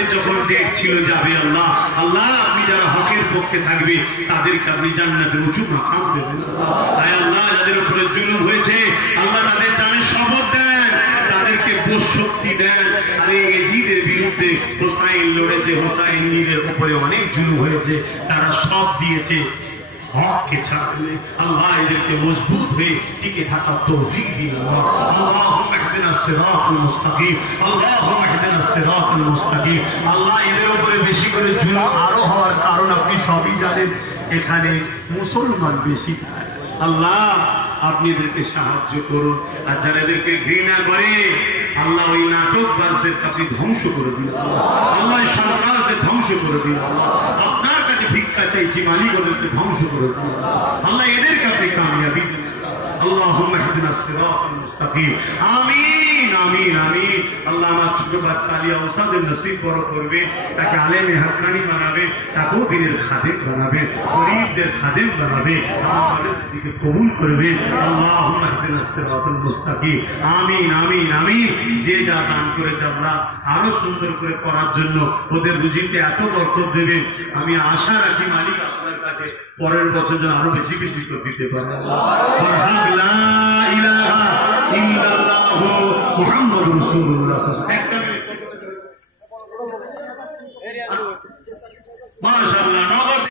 কবরের যখন ডেট ছিল যাবে আল্লাহ, আল্লাহ আপনি যারা হকের পক্ষে থাকবে তাদেরকে আপনি জান্নাতে উঁচু মাকাম দেবেন। তাই আল্লাহ যাদের উপরে জুলুম হয়েছে আল্লাহ তাদের জানে শপথ দেন, তাদেরকে বোধ শক্তি দেন। আরে এজিদের বিরুদ্ধে হোসাইন লড়েছে, হোসাইনের উপরে অনেক জুলুম হয়েছে, তারা সব দিয়েছে হককে ছাড়লে। আল্লাহ এদেরকে মজবুত হয়ে টিকে থাকার তৌফিক দিন। আল্লাহুম্মা ইহদিনাস সিরাতাল মুস্তাকিম, আল্লাহুম্মা ইহদিনাস সিরাতাল মুস্তাকিম। আল্লাহ এদের উপরে বেশি করে জুলুম আরো হওয়ার কারণ আপনি সবই জানেন, এখানে মুসলমান বেশি। আল্লাহ আপনি এদেরকে সাহায্য করুন। আর যারা এদেরকে ঘৃণা করে আল্লাহ ওই নাটকবাজদেরকে আপনি ধ্বংস করে দিন। আল্লাহ সন্ত্রাসদের ধ্বংস করে দিন। আপনার কাছে ভিক্ষা চাইছি, মালিক ওদেরকে ধ্বংস করে দিন। আল্লাহ এদেরকে আপনি কামিয়াবি দিন। আল্লাহুম্মা ইহদিনাস সিরাতাল মুস্তাকিম। আমিন আমিন আমিন। আল্লাহ আমার ছোট বাচ্চা আলিয়া ওসাদের নসিব বড় করবে, তাকে আলেমে হক্কানি বানাবে, তাকেও দিনের খাদেম বানাবে, গরিবদের খাদেম বানাবে, আমাদের স্ত্রীকে কবুল করবে। আল্লাহুম্মা ইহদিনাস সিরাতাল মুস্তাকিম। আমিন আমিন আমিন। যে যা দান করেছে আল্লাহ আরো সুন্দর করে করার জন্য ওদের রুজিতে এত বরকত দেবে। আমি আশা রাখি মালিক আপনার কাছে পরের বছর যেন আরো বেশি বেশি করে দিতে পারে। লা ইলাহা ইল্লাল্লাহু মুহাম্মাদুর রাসূলুল্লাহ। মাশাআল্লাহ।